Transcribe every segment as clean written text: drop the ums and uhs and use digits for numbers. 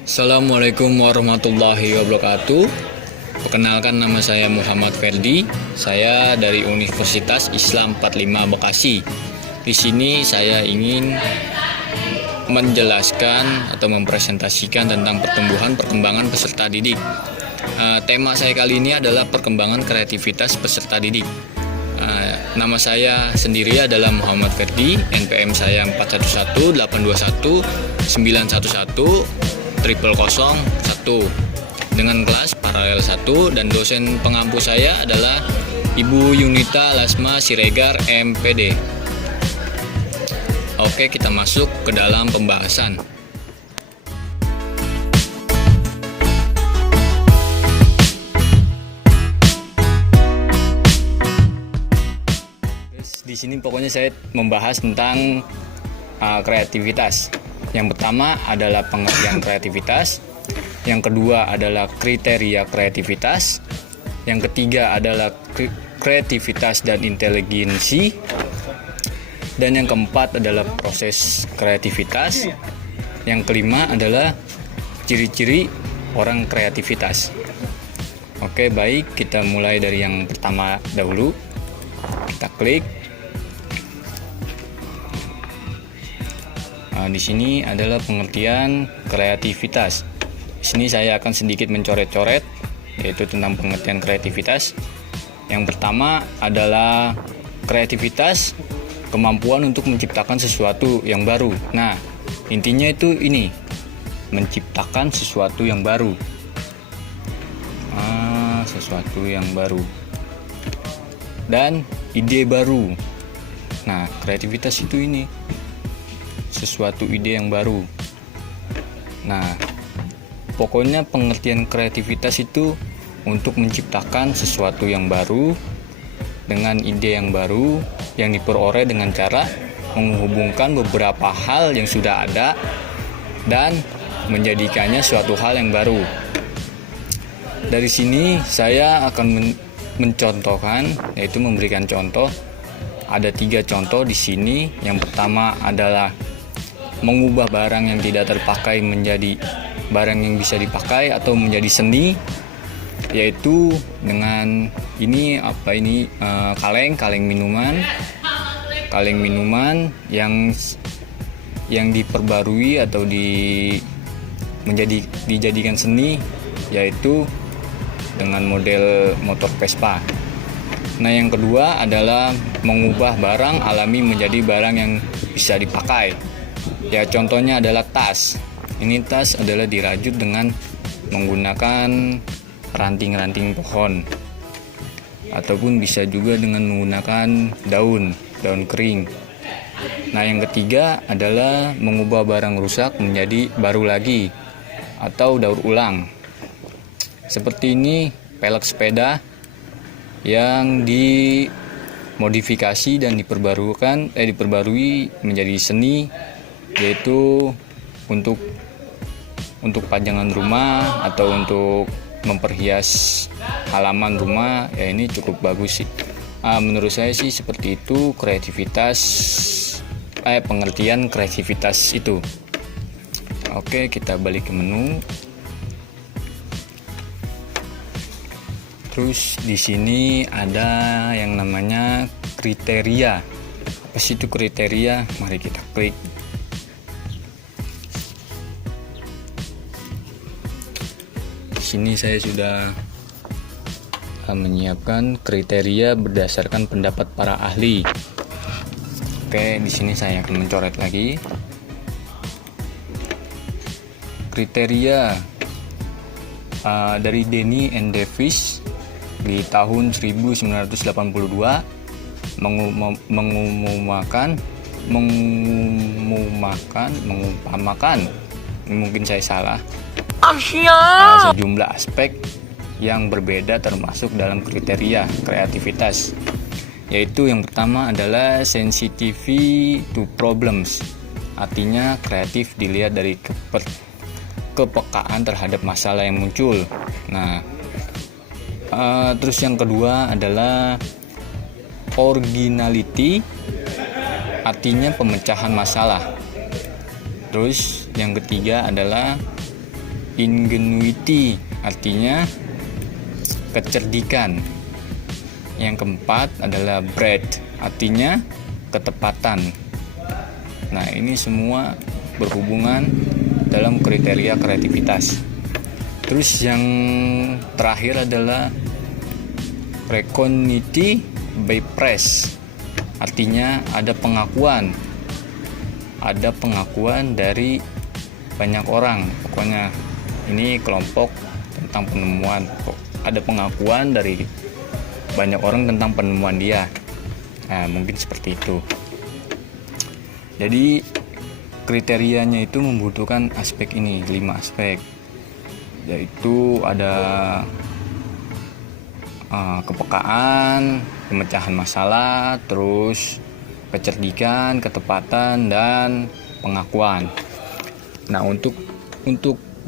Assalamualaikum warahmatullahi wabarakatuh. Perkenalkan, nama saya Muhammad Ferdi. Saya dari Universitas Islam 45 Bekasi. Di sini saya ingin menjelaskan atau mempresentasikan tentang perkembangan peserta didik. Tema saya kali ini adalah perkembangan kreativitas peserta didik. Nama saya sendiri adalah Muhammad Ferdi, NPM saya 411-821-911-001 dengan kelas paralel 1, dan dosen pengampu saya adalah Ibu Yunita Lasma Siregar, MPD. Oke, kita masuk ke dalam pembahasan. Di sini pokoknya saya membahas tentang kreativitas. Yang pertama adalah pengertian kreativitas, yang kedua adalah kriteria kreativitas, yang ketiga adalah kreativitas dan inteligensi, dan yang keempat adalah proses kreativitas, yang kelima adalah ciri-ciri orang kreativitas. Oke, baik, kita mulai dari yang pertama dahulu. Kita klik. Di sini adalah pengertian kreativitas. Di sini saya akan sedikit mencoret-coret, yaitu tentang pengertian kreativitas. Yang pertama adalah kreativitas, kemampuan untuk menciptakan sesuatu yang baru. Nah, intinya itu ini, menciptakan sesuatu yang baru. Sesuatu yang baru. Dan ide baru. Nah, kreativitas itu ini, sesuatu ide yang baru. Nah, pokoknya pengertian kreativitas itu untuk menciptakan sesuatu yang baru dengan ide yang baru yang diperoleh dengan cara menghubungkan beberapa hal yang sudah ada dan menjadikannya suatu hal yang baru. Dari sini saya akan mencontohkan, yaitu memberikan contoh. Ada 3 contoh di sini. Yang pertama adalah mengubah barang yang tidak terpakai menjadi barang yang bisa dipakai atau menjadi seni, yaitu dengan ini kaleng minuman yang diperbarui atau dijadikan seni, yaitu dengan model motor Vespa. Nah, yang kedua adalah mengubah barang alami menjadi barang yang bisa dipakai. Ya, contohnya adalah tas. Ini tas adalah dirajut dengan menggunakan ranting-ranting pohon, ataupun bisa juga dengan menggunakan daun kering. Nah, yang ketiga adalah mengubah barang rusak menjadi baru lagi atau daur ulang. Seperti ini pelek sepeda yang dimodifikasi dan diperbarui menjadi seni, yaitu untuk pajangan rumah atau untuk memperhias halaman rumah. Ya, ini cukup bagus sih. Menurut saya sih seperti itu pengertian kreativitas itu. Oke, kita balik ke menu. Terus di sini ada yang namanya kriteria. Apa sih itu kriteria? Mari kita klik. Di sini saya sudah menyiapkan kriteria berdasarkan pendapat para ahli. Oke, di sini saya akan mencoret lagi. Kriteria dari Denny and Davis di tahun 1982 mengumpamakan, mungkin saya salah, sejumlah aspek yang berbeda termasuk dalam kriteria kreativitas, yaitu yang pertama adalah sensitivity to problems, artinya kreatif dilihat dari kepekaan terhadap masalah yang muncul. Nah, terus yang kedua adalah originality, artinya pemecahan masalah. Terus yang ketiga adalah ingenuity, artinya kecerdikan. Yang keempat adalah breadth, artinya ketepatan. Nah, ini semua berhubungan dalam kriteria kreativitas. Terus yang terakhir adalah recognition by praise, artinya ada pengakuan dari banyak orang. Pokoknya ini kelompok tentang penemuan, ada pengakuan dari banyak orang tentang penemuan dia. Nah, mungkin seperti itu. Jadi kriterianya itu membutuhkan aspek ini, 5 aspek, yaitu ada kepekaan, pemecahan masalah, terus kecerdikan, ketepatan, dan pengakuan. Nah, untuk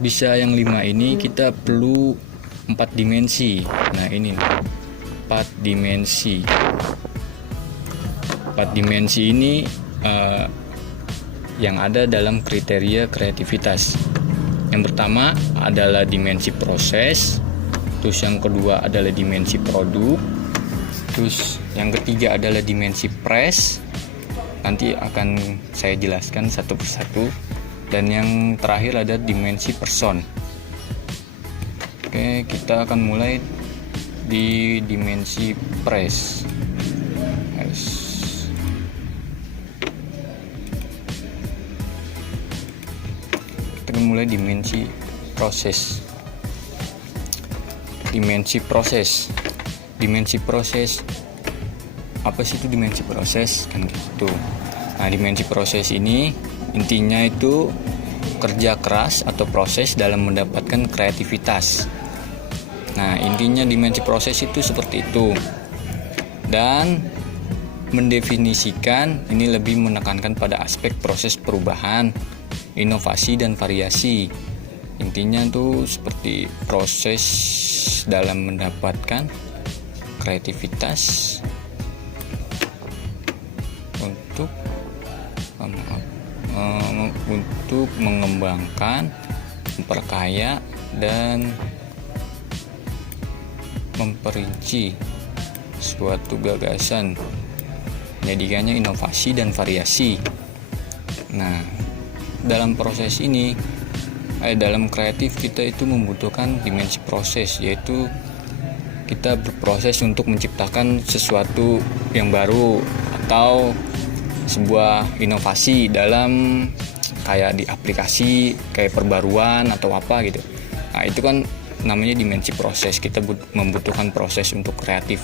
bisa yang 5 ini kita perlu 4 dimensi. Nah, ini 4 dimensi. 4 dimensi ini yang ada dalam kriteria kreativitas. Yang pertama adalah dimensi proses, terus yang kedua adalah dimensi produk, terus yang ketiga adalah dimensi press. Nanti akan saya jelaskan satu persatu. Dan yang terakhir ada dimensi person. Oke, kita akan mulai di dimensi press. Kita akan mulai dimensi proses. Dimensi proses. Apa sih itu dimensi proses? Kan gitu. Nah, dimensi proses ini intinya itu kerja keras atau proses dalam mendapatkan kreativitas. Nah, intinya dimensi proses itu seperti itu. Dan mendefinisikan ini lebih menekankan pada aspek proses perubahan, inovasi, dan variasi. Intinya tuh seperti proses dalam mendapatkan kreativitas untuk mengembangkan, memperkaya, dan memperinci suatu gagasan, menjadikannya inovasi dan variasi. Nah, dalam proses ini, dalam kreatif kita itu membutuhkan dimensi proses, yaitu kita berproses untuk menciptakan sesuatu yang baru atau sebuah inovasi dalam kayak di aplikasi, kayak perbaruan atau apa gitu. Nah, itu kan namanya dimensi proses. Kita membutuhkan proses untuk kreatif.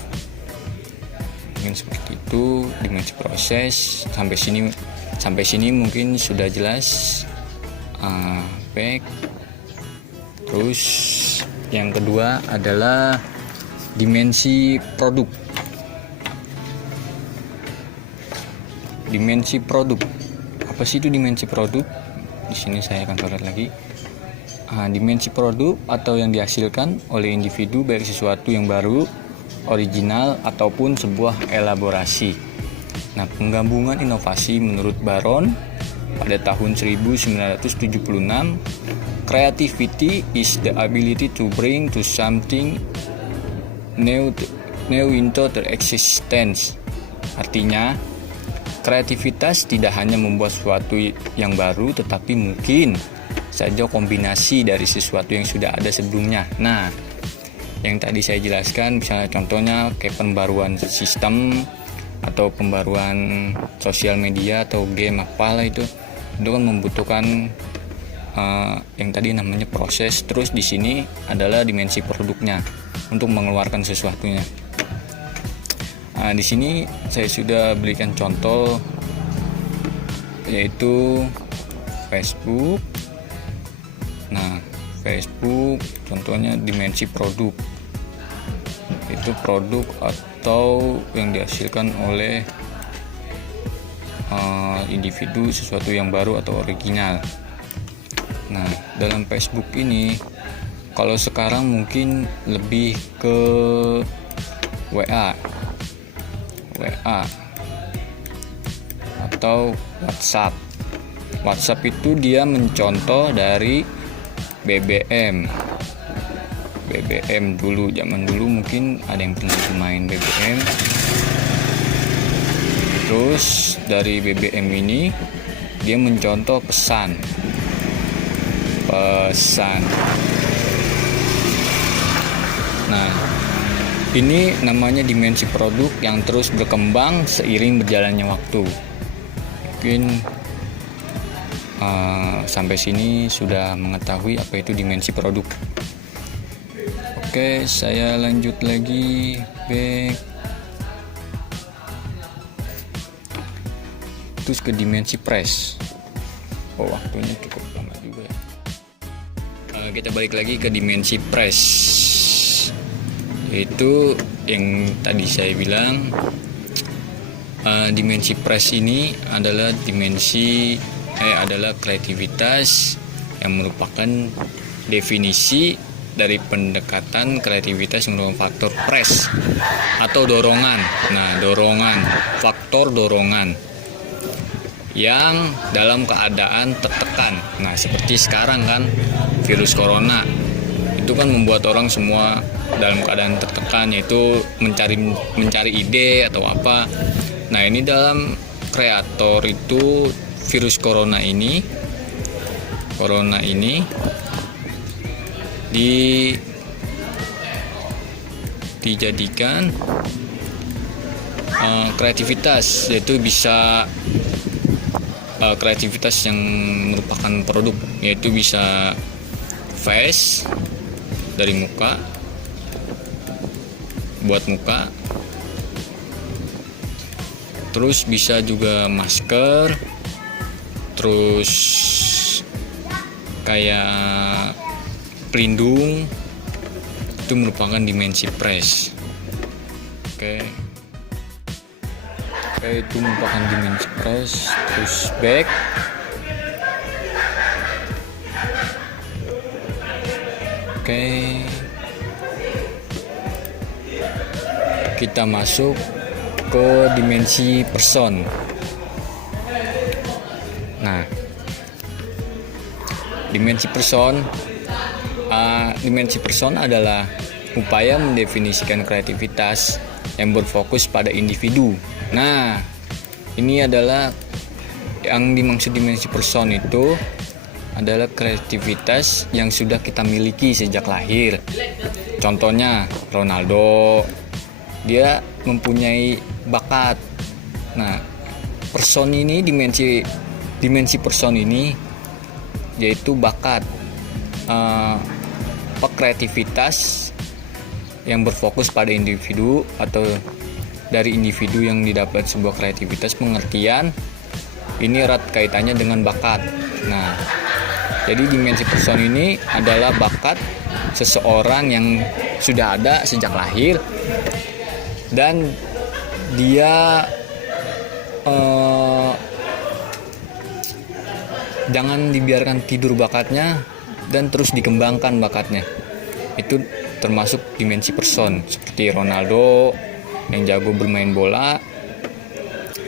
Mungkin seperti itu dimensi proses. Sampai sini mungkin sudah jelas. Baik. Terus yang kedua adalah dimensi produk. Dimensi produk. Apa sih itu dimensi produk? Di sini saya akan coret lagi. Dimensi produk atau yang dihasilkan oleh individu, baik sesuatu yang baru, original, ataupun sebuah elaborasi. Nah, penggabungan inovasi menurut Baron pada tahun 1976, creativity is the ability to bring to something new into the existence. Artinya, kreativitas tidak hanya membuat sesuatu yang baru, tetapi mungkin saja kombinasi dari sesuatu yang sudah ada sebelumnya. Nah, yang tadi saya jelaskan, misalnya contohnya kayak pembaruan sistem atau pembaruan sosial media atau game apalah itu kan membutuhkan yang tadi namanya proses. Terus di sini adalah dimensi produknya untuk mengeluarkan sesuatunya. Di sini saya sudah berikan contoh, yaitu Facebook. Nah, Facebook contohnya dimensi produk. Itu produk atau yang dihasilkan oleh individu, sesuatu yang baru atau original. Nah, dalam Facebook ini, kalau sekarang mungkin lebih ke WA atau WhatsApp. WhatsApp itu dia mencontoh dari BBM. BBM dulu, zaman dulu mungkin ada yang pernah main BBM. Terus dari BBM ini dia mencontoh pesan. Nah, ini namanya dimensi produk yang terus berkembang seiring berjalannya waktu. Mungkin sampai sini sudah mengetahui apa itu dimensi produk. Oke, saya lanjut lagi. Back. Terus ke dimensi press. Oh, waktunya cukup lama juga ya. Kita balik lagi ke dimensi press. Itu yang tadi saya bilang, dimensi press ini adalah adalah kreativitas yang merupakan definisi dari pendekatan kreativitas yang merupakan faktor press atau dorongan. Nah, faktor dorongan yang dalam keadaan tertekan. Nah, seperti sekarang kan virus corona itu kan membuat orang semua dalam keadaan tertekan, yaitu mencari ide atau apa. Nah, ini dalam kreator itu virus corona ini dijadikan kreativitas, yaitu bisa kreativitas yang merupakan produk, yaitu bisa face dari muka, buat muka, terus bisa juga masker, terus kayak pelindung. Itu merupakan dimensi press. Oke, itu merupakan dimensi press. Terus back. Oke, kita masuk ke dimensi person. Nah, dimensi person adalah upaya mendefinisikan kreativitas yang berfokus pada individu. Nah, ini adalah yang dimaksud dimensi person itu adalah kreativitas yang sudah kita miliki sejak lahir. Contohnya Ronaldo, dia mempunyai bakat. Nah, person ini dimensi person ini yaitu bakat, kreativitas yang berfokus pada individu atau dari individu yang didapat sebuah kreativitas. Pengertian ini erat kaitannya dengan bakat. Nah, jadi dimensi person ini adalah bakat seseorang yang sudah ada sejak lahir dan dia jangan dibiarkan tidur bakatnya dan terus dikembangkan bakatnya. Itu termasuk dimensi person, seperti Ronaldo yang jago bermain bola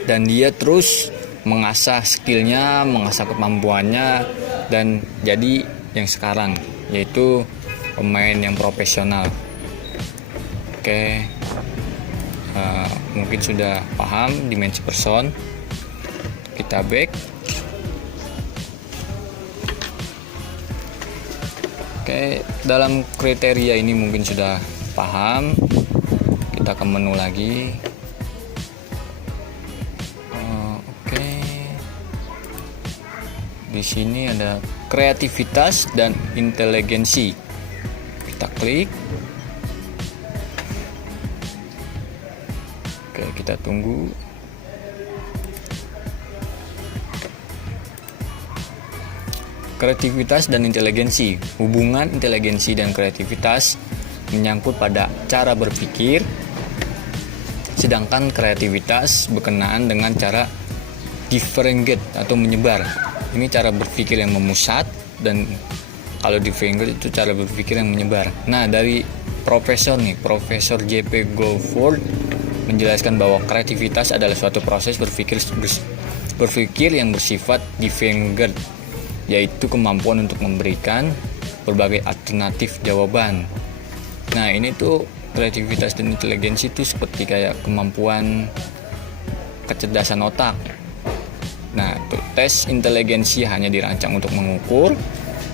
dan dia terus mengasah skillnya, mengasah kemampuannya, dan jadi yang sekarang, yaitu pemain yang profesional. Oke, mungkin sudah paham dimensi person. Kita back. Oke, dalam kriteria ini mungkin sudah paham. Kita ke menu lagi. Di sini ada kreativitas dan inteligensi. Kita klik. Oke, kita tunggu. Kreativitas dan inteligensi. Hubungan inteligensi dan kreativitas menyangkut pada cara berpikir, sedangkan kreativitas berkenaan dengan cara differentiate atau menyebar. Ini cara berpikir yang memusat, dan kalau differentiate itu cara berpikir yang menyebar. Nah, dari Profesor J.P. Goldford menjelaskan bahwa kreativitas adalah suatu proses berpikir yang bersifat differentiate, yaitu kemampuan untuk memberikan berbagai alternatif jawaban. Nah, ini tuh kreativitas dan inteligensi itu seperti kayak kemampuan kecerdasan otak. Nah, tuh, tes inteligensi hanya dirancang untuk mengukur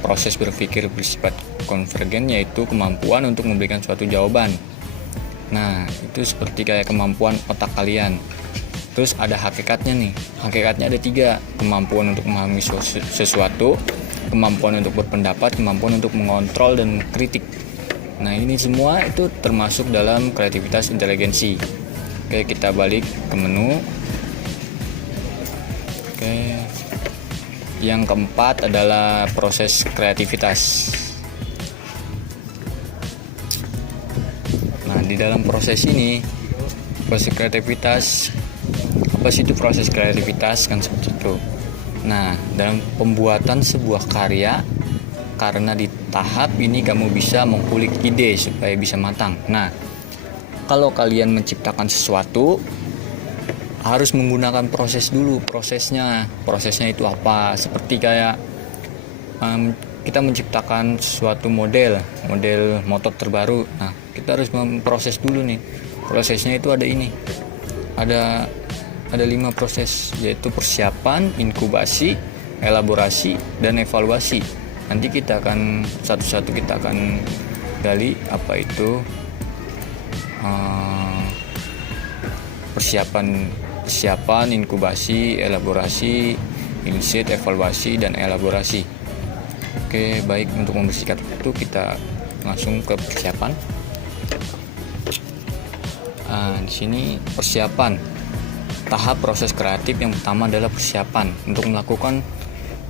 proses berpikir bersifat konvergen, yaitu kemampuan untuk memberikan suatu jawaban. Nah, itu seperti kayak kemampuan otak kalian. Terus ada hakikatnya nih. Hakikatnya ada 3. Kemampuan untuk memahami sesuatu, kemampuan untuk berpendapat, kemampuan untuk mengontrol dan kritik. Nah, ini semua itu termasuk dalam kreativitas inteligensi. Oke, kita balik ke menu. Oke. Yang keempat adalah proses kreativitas. Nah, di dalam proses ini, proses kreativitas, apa sih itu proses kreativitas? Kan seperti itu. Nah, dalam pembuatan sebuah karya, karena di tahap ini kamu bisa mengulik ide supaya bisa matang. Nah, kalau kalian menciptakan sesuatu, harus menggunakan proses dulu. Prosesnya itu apa? Seperti kayak kita menciptakan suatu model motor terbaru. Nah, kita harus memproses dulu nih. Prosesnya itu ada ini. Ada 5 proses, yaitu persiapan, inkubasi, elaborasi, dan evaluasi. Nanti kita akan satu-satu kita akan gali apa itu persiapan, inkubasi, elaborasi, insight, evaluasi, dan elaborasi. Oke, baik, untuk membersihkan itu kita langsung ke persiapan. Di sini persiapan. Tahap proses kreatif yang pertama adalah persiapan. Untuk melakukan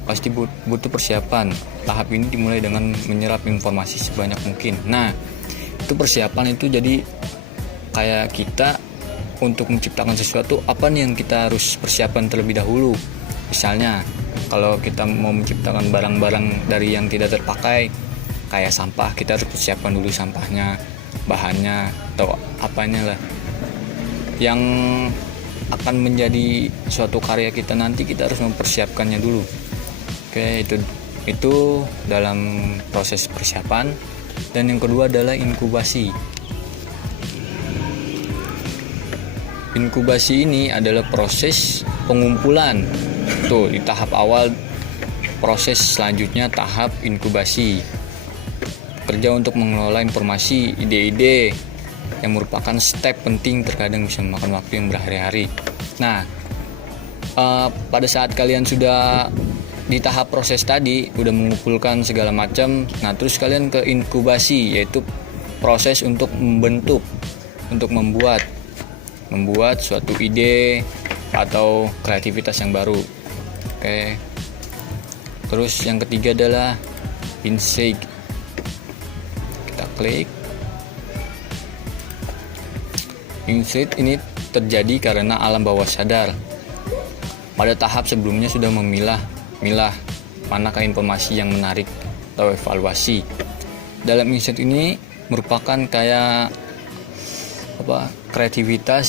pasti butuh persiapan. Tahap ini dimulai dengan menyerap informasi sebanyak mungkin. Nah, itu persiapan itu jadi kayak kita untuk menciptakan sesuatu, apa nih yang kita harus persiapan terlebih dahulu. Misalnya, kalau kita mau menciptakan barang-barang dari yang tidak terpakai, kayak sampah, kita harus persiapan dulu sampahnya, bahannya, atau apanya lah. Yang akan menjadi suatu karya kita nanti, kita harus mempersiapkannya dulu. Oke, itu dalam proses persiapan. Dan yang kedua adalah inkubasi. Inkubasi ini adalah proses pengumpulan. Tuh, di tahap awal proses selanjutnya tahap inkubasi. Kerja untuk mengelola informasi, ide-ide yang merupakan step penting, terkadang bisa memakan waktu yang berhari-hari. Nah, pada saat kalian sudah di tahap proses tadi, udah mengumpulkan segala macam, nah terus kalian ke inkubasi, yaitu proses untuk membentuk, untuk membuat suatu ide atau kreativitas yang baru. Oke. Terus yang ketiga adalah insight. Kita klik. Insight ini terjadi karena alam bawah sadar pada tahap sebelumnya sudah memilah manakah informasi yang menarik atau evaluasi. Dalam insight ini merupakan kayak kreativitas,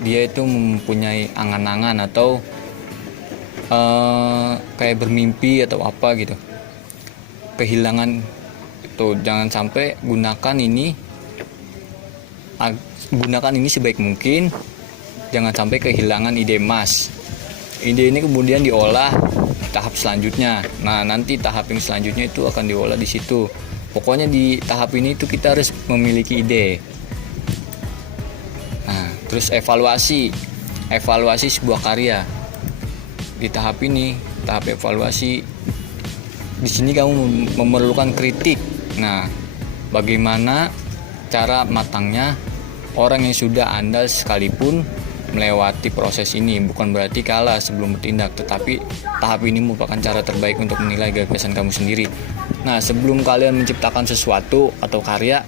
dia itu mempunyai angan-angan atau kayak bermimpi atau apa gitu. Kehilangan itu, jangan sampai gunakan ini sebaik mungkin, jangan sampai kehilangan ide emas. Ide ini kemudian diolah di tahap selanjutnya. Nah, nanti tahap yang selanjutnya itu akan diolah di situ. Pokoknya di tahap ini itu kita harus memiliki ide. Nah, terus evaluasi sebuah karya. Di tahap ini, tahap evaluasi, di sini kamu memerlukan kritik. Nah, bagaimana cara matangnya? Orang yang sudah andal sekalipun melewati proses ini, bukan berarti kalah sebelum bertindak, tetapi tahap ini merupakan cara terbaik untuk menilai gagasan kamu sendiri. Nah, sebelum kalian menciptakan sesuatu atau karya,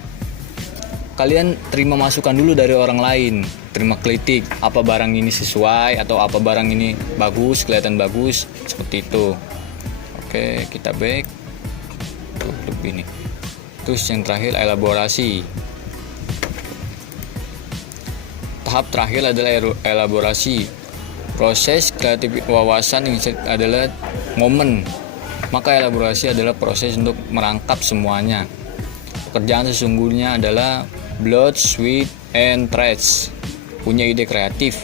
kalian terima masukan dulu dari orang lain, terima kritik, apa barang ini sesuai atau apa barang ini bagus, kelihatan bagus, seperti itu. Oke, kita back. Tutup ini. Terus yang terakhir elaborasi. Tahap terakhir adalah elaborasi. Proses kreatif wawasan insight adalah momen Maka elaborasi adalah proses untuk merangkap semuanya. Pekerjaan sesungguhnya adalah blood, sweat, and tears. Punya ide kreatif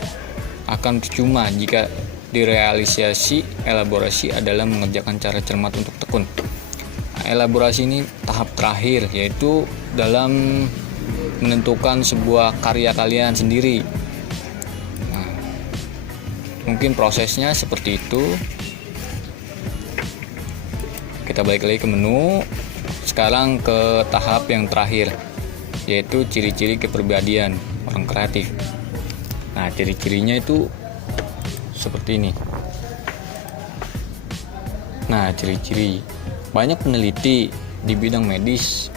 akan percuma jika direalisasi. Elaborasi adalah mengerjakan cara cermat untuk tekun. Nah, elaborasi ini tahap terakhir, yaitu dalam menentukan sebuah karya kalian sendiri. Nah, mungkin prosesnya seperti itu. Kita balik lagi ke menu. Sekarang ke tahap yang terakhir, yaitu ciri-ciri kepribadian orang kreatif. Nah, ciri-cirinya itu seperti ini. Nah, ciri-ciri. Banyak peneliti di bidang medis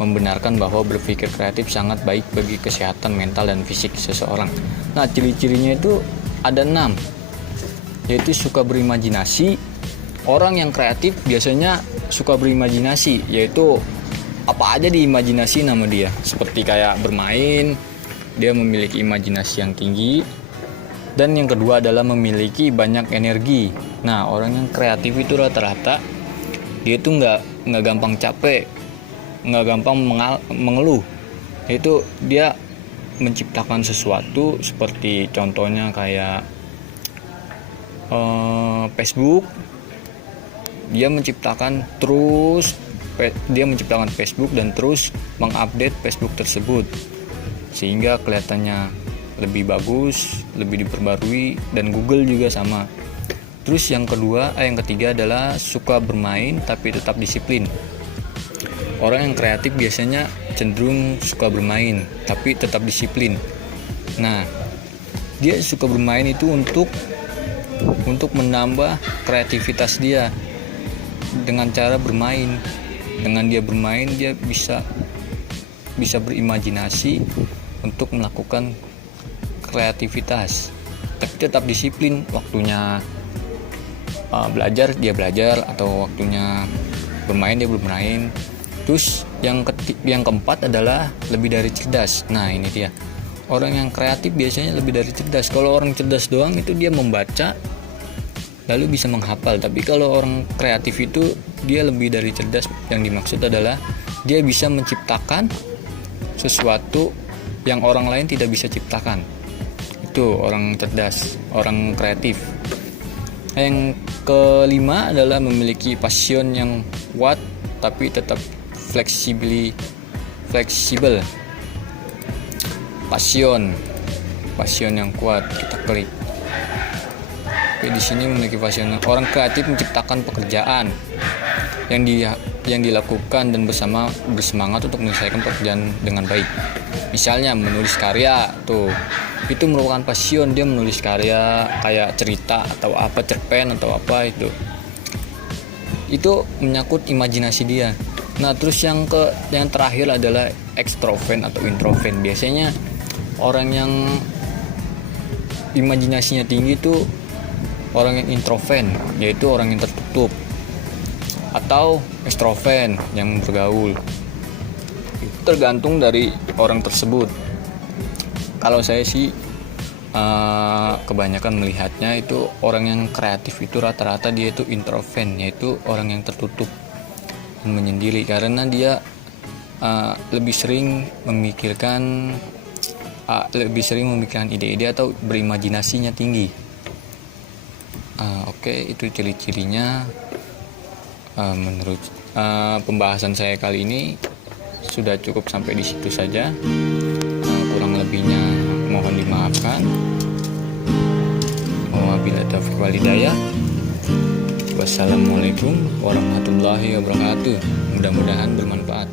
membenarkan bahwa berpikir kreatif sangat baik bagi kesehatan mental dan fisik seseorang. Nah, ciri-cirinya itu ada 6, yaitu suka berimajinasi. Orang yang kreatif biasanya suka berimajinasi, yaitu apa aja diimajinasi nama dia. Seperti kayak bermain, dia memiliki imajinasi yang tinggi. Dan yang kedua adalah memiliki banyak energi. Nah, orang yang kreatif itu rata-rata dia itu nggak gampang capek, nggak gampang mengeluh. Itu dia menciptakan sesuatu, seperti contohnya kayak Facebook. Dia menciptakan Facebook dan terus mengupdate Facebook tersebut sehingga kelihatannya lebih bagus, lebih diperbarui, dan Google juga sama. Terus yang ketiga adalah suka bermain tapi tetap disiplin. Orang yang kreatif biasanya cenderung suka bermain tapi tetap disiplin. Nah, dia suka bermain itu untuk menambah kreativitas dia dengan cara bermain. Dengan dia bermain, dia bisa berimajinasi untuk melakukan kreativitas, tapi tetap disiplin. Waktunya belajar dia belajar, atau waktunya bermain dia bermain. Terus yang keempat adalah lebih dari cerdas. Nah, ini dia, orang yang kreatif biasanya lebih dari cerdas. Kalau orang cerdas doang itu dia membaca lalu bisa menghafal, tapi kalau orang kreatif itu dia lebih dari cerdas. Yang dimaksud adalah dia bisa menciptakan sesuatu yang orang lain tidak bisa ciptakan. Itu orang cerdas, orang kreatif. Yang kelima adalah memiliki passion yang kuat tapi tetap fleksibel. Passion yang kuat, kita klik. Oke, di sini memiliki passion. Orang kreatif menciptakan pekerjaan yang dilakukan dan bersemangat untuk menyelesaikan pekerjaan dengan baik. Misalnya menulis karya, itu merupakan passion. Dia menulis karya kayak cerita atau apa, cerpen atau apa, itu menyangkut imajinasi dia. Nah, terus yang terakhir adalah extrovert atau introvert. Biasanya orang yang imajinasinya tinggi itu orang yang introvert, yaitu orang yang tertutup, atau extrovert yang bergaul. Itu tergantung dari orang tersebut. Kalau saya sih kebanyakan melihatnya itu orang yang kreatif itu rata-rata dia itu introvert, yaitu orang yang tertutup dan menyendiri, karena dia lebih sering memikirkan ide-ide atau berimajinasinya tinggi. Oke, itu ciri-cirinya. Menurut pembahasan saya kali ini sudah cukup sampai di situ saja. Kurang lebihnya mohon dimaafkan. Wabillahi taufiq wal hidayah. Wassalamualaikum warahmatullahi wabarakatuh. Mudah-mudahan bermanfaat.